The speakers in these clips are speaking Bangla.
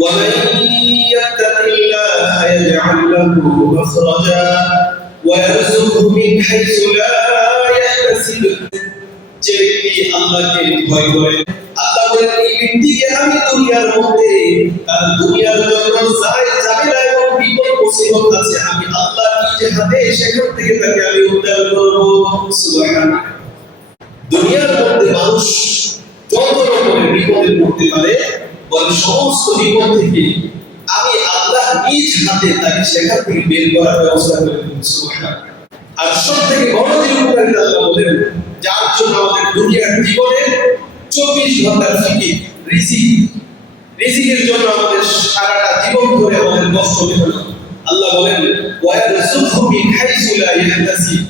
ومن يتق الله يجعل له مخرجا ويرزقه من حيث لا يحتسب যে ব্যক্তি আল্লাহকে ভয় করে আল্লাহ বলেন এই ব্যক্তিকে আমি দুনিয়ার মধ্যে তার দুনিয়ার জন্য ঝামেলা এবং বিপদ মুসিবত আছে আমি আল্লাহ নিজে হাতে সেখান থেকে তাকে আমি উদ্ধার করব সুবহানাল্লাহ। দুনিয়ার মধ্যে মানুষ যত রকমের বিপদে পড়তে পারে বলে সমস্ত বিপদ থেকে আমি আল্লাহ নিজ হাতে তাকে সেখান থেকে বের করার ব্যবস্থা করে দেব সুবহানাল্লাহ। আর সব থেকে বড় যে উপকারিতা আল্লাহ বলেন যার জন্য আমাদের দুনিয়ার জীবনে 24 ঘন্টার ফিকির রিজিকের জন্য আমাদের সারাটা জীবন ধরে আমাদের কষ্ট পেতে হয়। আল্লাহ বলেন ওয়ায়ারযুকহু মিন হাইসু লা ইয়াহতাসিব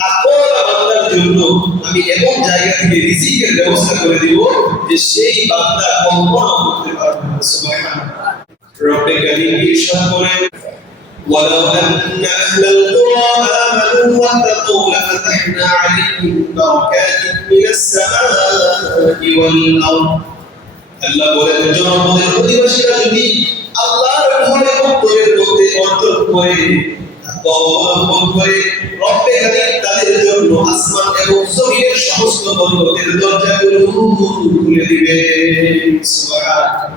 তাকওয়ালা বান্দার জন্য আমি এমন জায়গা থেকে রিজিকের ব্যবস্থা করে দেব যে সেই বান্দা কল্পনা করতে পারবে না সুবহানাল্লাহ। রব্বে কারীম ইরশাদ করেন ولو أن أهل القرى آمنوا واتقوا لفتحنا عليهم بركات من السماء والأرض আল্লাহ বলেন জনপদের অধিবাসীরা যদি আল্লাহর ভয়ে অন্তরের মধ্যে অন্তর করে অবলম্বন করে রব্বে কারীম তাদের জন্য আসমান এবং জমিনের সমস্ত বরকতের দরজাগুলো খুলে দিবে সুবহানাল্লাহ।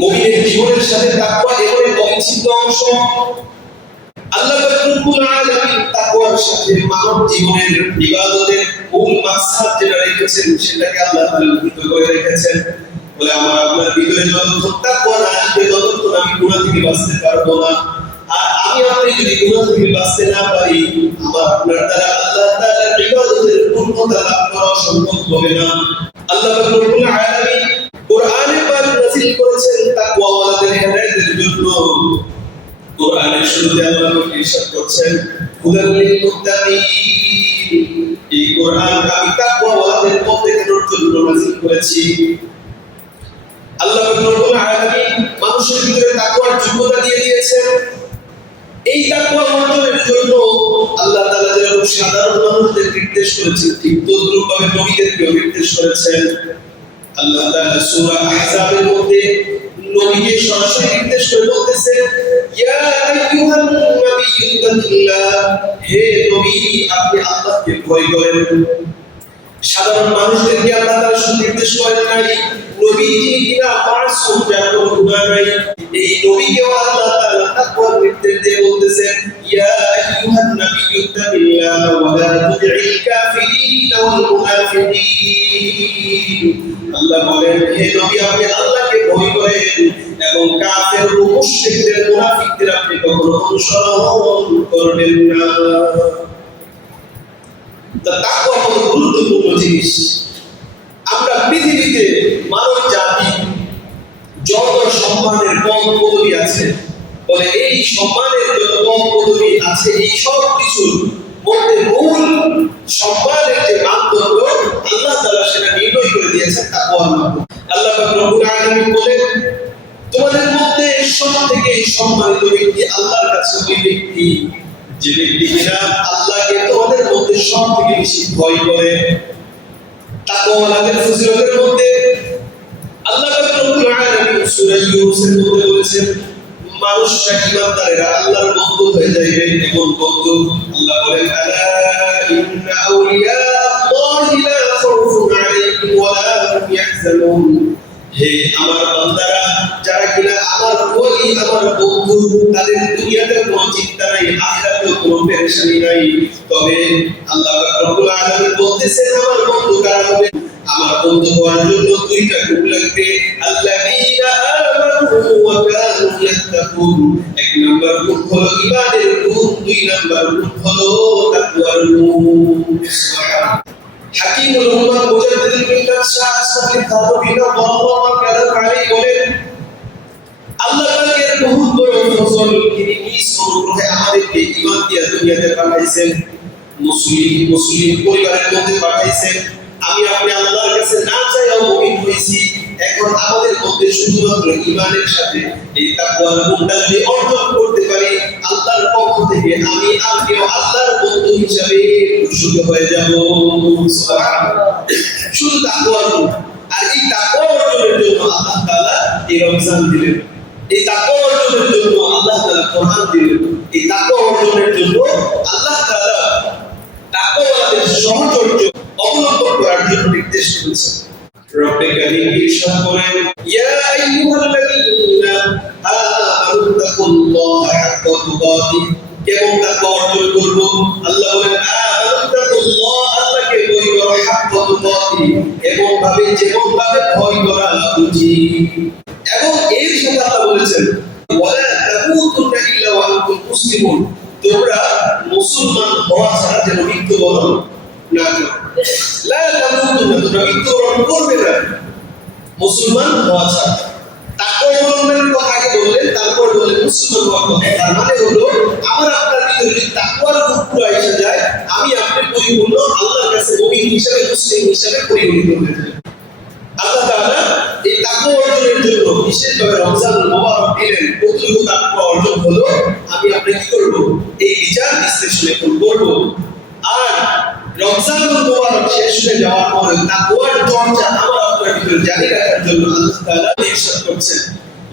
মুমিনের জীবনের সাথে তাকওয়া এর অবিচ্ছেদ্য অংশ। আল্লাহ রব্বুল আলামিন তাকওয়ার সাথে মানব জীবনের ইবাদতের মূল মাকসাদ যেটা রেখেছেন সেটাকে আল্লাহ তাআলা লিখিত করে রেখেছেন। বলে আমার আপনার ভিতরে যতক্ষণ তাকওয়া না আসবে ততক্ষণ আমি গুনাহ থেকে বাঁচতে পারবো না। আর আমি আপনি যদি গুনাহ থেকে বাঁচতে না পারি আমার আপনার দ্বারা আল্লাহ তাআলার ইবাদতের পূর্ণতা লাভ করা সম্ভব হবে না। আল্লাহ রব্বুল আলামিন কোরআনে পাক নাযিল করেছেন তাকওয়াওয়ালাদের হেদায়েতের জন্য। কোরআনের শুরুতে আল্লাহ ইরশাদ করছেন হুদাল লিল মুত্তাকিন এই কোরআন আমি তাকওয়াওয়ালাদের প্রত্যেকের জন্য নাযিল করেছি। আল্লাহ রব্বুল আলামিন মানুষের ভিতরে তাকওয়ার যোগ্যতা দিয়ে দিয়েছেন। এই তাকওয়া অর্জনের জন্য আল্লাহ তাআলা যেরকম সাধারণ মানুষদের নির্দেশ করেছেন ঠিক তদ্রূপভাবে নবীদেরকেও নির্দেশ করেছেন। আল্লাহ তাআলা সূরা আহজাবের মধ্যে নবীকে সরাসরি নির্দেশ করে বলতেছেন ইয়া আইয়ুহান নাবিয়্যু তাকিল্লাহ হে নবী আপনি আল্লাহকে ভয় করেন। সাধারণ মানুষদেরকে আল্লাহ তাআলা শুধু নির্দেশ করেন নাই নবী যিনি কিনা মাসুম যার কোনো গুনাহ নাই এই নবীকেও আল্লাহ তাআলা তাকওয়ার নির্দেশ দিয়ে বলতেছেন ইয়া আইয়ুহান নাবিয়্যু তাকিল্লাহ ওয়া লা তুতি'ল কাফিরিন ওয়াল মুনাফিকিন। আল্লাহ বলেন হে নবী আপনি আল্লাহকে ভয় করেন এবং কাফের ও মুশরিকদের মুনাফিকদের আপনি কখনো অনুসরণ করবেন না। তাকওয়া কত গুরুত্বপূর্ণ জিনিস। আমরা পৃথিবীতে মানব জাতি যত সম্মানের পদ পদবি আছে বলে এই সম্মানের যত পদ পদবি আছে এই সব কিছুর মধ্যে মূল সম্মানের যে মানদণ্ড আল্লাহ তাআলা সেটা নির্ণয় করে দিয়েছেন তাকওয়ার মাধ্যমে। আল্লাহ পাক রব্বুল আলামিন বলেন তোমাদের মধ্যে সবথেকে সম্মানিত ব্যক্তি আল্লাহর কাছে ওই ব্যক্তি যে ব্যক্তি কিনা আল্লাহকে তোমাদের মধ্যে সবথেকে বেশি ভয় করে। তাকওয়ালাদের ফজিলতের মধ্যে আল্লাহ পাক রব্বুল আলামিন সূরা ইউনূসের মধ্যে বলেছেন মানুষ ইমানদারেরা আল্লাহর বন্ধু হয়ে যাবে এমন বন্ধু। আল্লাহ বলেন আলা ইন্না আউলিয়া আল্লাহি লা খাউফুন আলাইহিম ওয়া লা হুম ইয়াহজানুন হে আমার বান্দারা যারা কিনা আমার ওলি আমার বন্ধু তাদের দুনিয়াতে কোনো চিন্তা নাই আখিরাতে কোনো পেরেশানি নাই। তবে আল্লাহ রব্বুল আলামিন বলতেছেন আমার বন্ধু কারা হবে আমার বন্ধু হওয়ার জন্য দুইটা গুণ লাগবে আল্লাযীনা আমানু ওয়া কানু ইয়াত্তাকুন। এক নাম্বার গুণ হলো ঈমানের গুণ, দুই নাম্বার গুণ হলো তাকওয়ার গুণ। হাকিমুল উম্মাহ মুজাদ্দিদুল মিল্লাত শাহ আশরাফুল থানভী রাহিমাহুল্লাহ তাআলা বলেন আল্লাহ পাকের বহুত বড় ফজল তিনি নিজ অনুগ্রহে আমাদেরকে ঈমান দিয়ে দুনিয়াতে পাঠাইছেন, মুসলিম পরিবারের মধ্যে পাঠাইছেন। আমি আপনি আল্লাহর কাছে না চাইও মুমিন হইছি। এখন আমাদের মধ্যে শুধুমাত্র ঈমানের সাথে এই তাকওয়ার গুণটা যদি অর্জন করতে পারি আল্লাহর পক্ষ থেকে আমি আপনিও আল্লাহর বন্ধু হিসেবে ঘোষিত হয়ে যাব। সুবহানাল্লাহ। শুধু তাকওয়ার গুণ আর এই তাকওয়া অর্জনের জন্য আল্লাহ তাআলা এই রমজান দিলেন। এই তাকওয়া অর্জনের জন্য আল্লাহ তাআলা কোরআন দিলেন। এই তাকওয়া অর্জনের জন্য আল্লাহ তাআলা তাকওয়াদের সহচর্য অবলম্বন করার জন্য নির্দেশ করেছেন। রব্বে কারীম ইরশাদ করেন, ইয়া আইয়ুহাল্লাযীনা আমানু তাকুল্লাহা হাক্কা তুকাতিহ। কেমন তাকওয়া অর্জন করব? আল্লাহ বলেন, আমানু তাকুল্লাহ, আল্লাহকে ভয় করো, হাক্কা তুকাতিহ, এমন ভাবে যেমন ভাবে ভয় করা উচিত। এবং এর সাথে আল্লাহ বলেছেন, ওয়ালা তামুতুন্না ইল্লা ওয়া আনতুম মুসলিমুন, তোমরা মুসলমান হওয়া ছাড়া যেন মৃত্যুবরণ না করো। লা তামুতুন্না, তোমরা মৃত্যুবরণ করবে না মুসলমান হওয়া ছাড়া। তাকওয়া অবলম্বনের কথা আগে বললেন, তারপর বললেন মুসলমান হওয়ার কথা। তার মানে হলো আমার আপনার ভিতরে যদি তাকওয়ার গুণ এসে যায়, আমি আপনি পরিপূর্ণ আল্লাহর কাছে মুমিন হিসেবে, মুসলিম হিসেবে পরিগণিত হয়ে যাই। আল্লাহ তাআলা এই তাকওয়া অর্জনের জন্য বিশেষভাবে রমজানুল মুবারক দিলেন। কতটুকু তাকওয়া অর্জন হলো আমি আপনি কি করব? এই বিচার বিশ্লেষণ এখন করব। আর রমজানুল মুবারক শেষ হয়ে যাওয়ার পরে তাকওয়ার চর্চা আমার আপনার ভিতরে জারি রাখার জন্য আল্লাহ তাআলা ইরশাদ করছেন,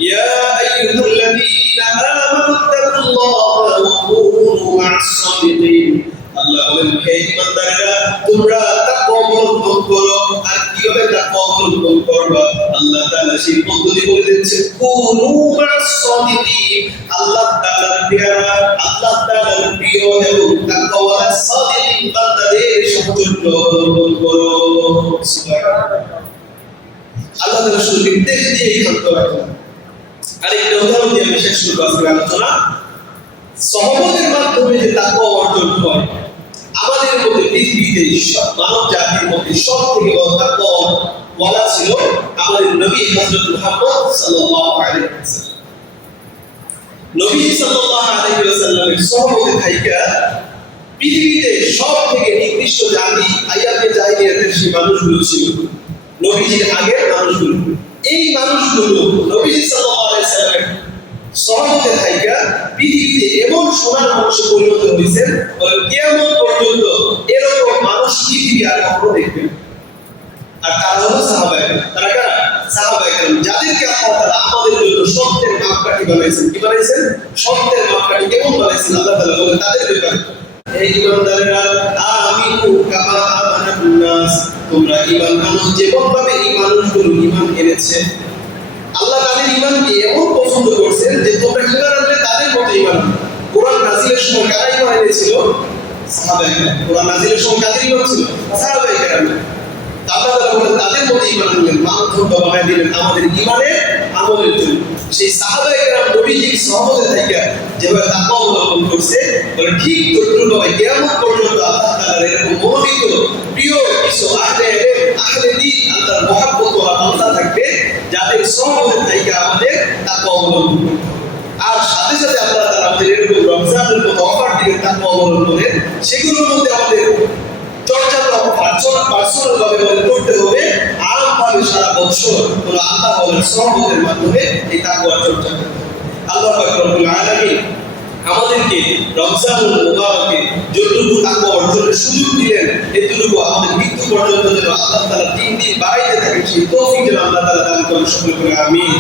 ইয়া আইয়ুহাল্লাযীনা আমানু তাকুল্লাহা ওয়া কুনু মা'আস সাদিকিন। আল্লাহ বলেন, হে ঈমানদাররা, তোমরা তাকওয়া অবলম্বন করো। আর কিভাবে তাকওয়া অবলম্বন করবা? আল্লাহ তাআলা সেই পদ্ধতি বলে দিচ্ছেন, কুনু মা'আস সাদিকিন। আল্লাহ তাআলার পেয়ারা, আল্লাহ তাআলার প্রিয় এবং তাকওয়াওয়ালা সাদিকিন বান্দাদের সহচর্য অবলম্বন করো। সুবহানাল্লাহ। আল্লাহ তাআলা শুধু নির্দেশ দিয়ে ক্ষান্ত রাখেন। আরেকটা উদাহরণ দিয়ে আমি শেষ করব আজকের আলোচনা। সহবতের মাধ্যমে যে তাকওয়া অর্জন হয়, আমাদের মধ্যে পৃথিবীতে মানব জাতির মধ্যে সবথেকে বড় তাকওয়া ওয়ালা ছিল আমাদের নবী হযরত মুহাম্মদ সাল্লাল্লাহু আলাইহি ওয়াসাল্লাম। নবী সাল্লাল্লাহু আলাইহি ওয়াসাল্লামের সহবতে থাইকা পৃথিবীতে সবথেকে নিকৃষ্ট জাতি আইয়ামে জাহিলিয়াতের সেই মানুষগুলো ছিল, নবীজির আগের মানুষগুলো। এই মানুষগুলো নবী সাল্লাল্লাহু আলাইহি ওয়াসাল্লামের সহবতে থাইকা পৃথিবীতে এমন সোনার মানুষে পরিণত হয়েছেন, কিয়ামত পর্যন্ত এরকম মানুষ পৃথিবী আর কখনো দেখবে না। আর তারা হলো সাহাবায়ে কেরাম। তারা কারা? সাহাবায়ে কেরাম, যাদেরকে আল্লাহ তাআলা আমাদের জন্য সত্যের মাপকাঠি বানাইছেন। কি বানাইছেন? সত্যের মাপকাঠি। কেমন বানাইছেন? আল্লাহ তাআলা বলেন তাদের ব্যাপারে, হে ঈমানদারেরা, আমিনু কামা আমানান নাস, তোমরা ঈমান আনো যেমন ভাবে এই মানুষগুলো ঈমান এনেছে। আল্লাহ তাদের ঈমানকে এমন পছন্দ করছেন যে তোমরা ঈমান আনলে তাদের মতো ঈমান আনো। কোরআন নাযিলের সময় কারা ঈমান এনেছিল? সাহাবায়ে কেরাম। কোরআন নাযিলের সময় কাদের ঈমান ছিল? সাহাবায়ে কেরাম। আল্লাহ তাআলা বলেন তাদের মতো ঈমান আনলেন, মানদণ্ড বানায় দিলেন আমাদের ঈমানের আমলের জন্য। সেই সাহাবায়ে কেরাম নবীজির সহবতে থাইকা যেভাবে তাকওয়া অবলম্বন করছে, বলে ঠিক তদ্রুপভাবে কিয়ামত পর্যন্ত আল্লাহ তাআলার এরকম মনোনীত প্রিয় কিছু আহলে ইলম, আহলে দ্বীন, আল্লাহর মহব্বত ওয়ালা বান্দা থাকবে, যাদের সহবতে থাইকা আমাদের তাকওয়া অবলম্বন করতে হবে। আর সাথে সাথে আল্লাহ তাআলা আমাদের এরকম রমজানের মতো অফার দিবেন তাকওয়া অবলম্বনের, সেগুলোর মধ্যে আমাদের চর্চাটা পার্সোনাল ভাবে করতে হবে। আমভাবে সারা বছর কোন আল্লাহ বলের সহবতের মাধ্যমে এই তাকওয়ার চর্চা করতে হবে। আল্লাহ পাক রব্বুল আলামিন আমাদেরকে রমজানুল মুবারকে যতটুকু তাকওয়া অর্জনের সুযোগ দিলেন, এতটুকু আমাদের মৃত্যু পর্যন্ত যেন আল্লাহ তাআলা দিন দিন বাড়াইতে থাকেন, সেই তৌফিক যেন আল্লাহ তাআলা দান করেন। সকলে বলে আমিন।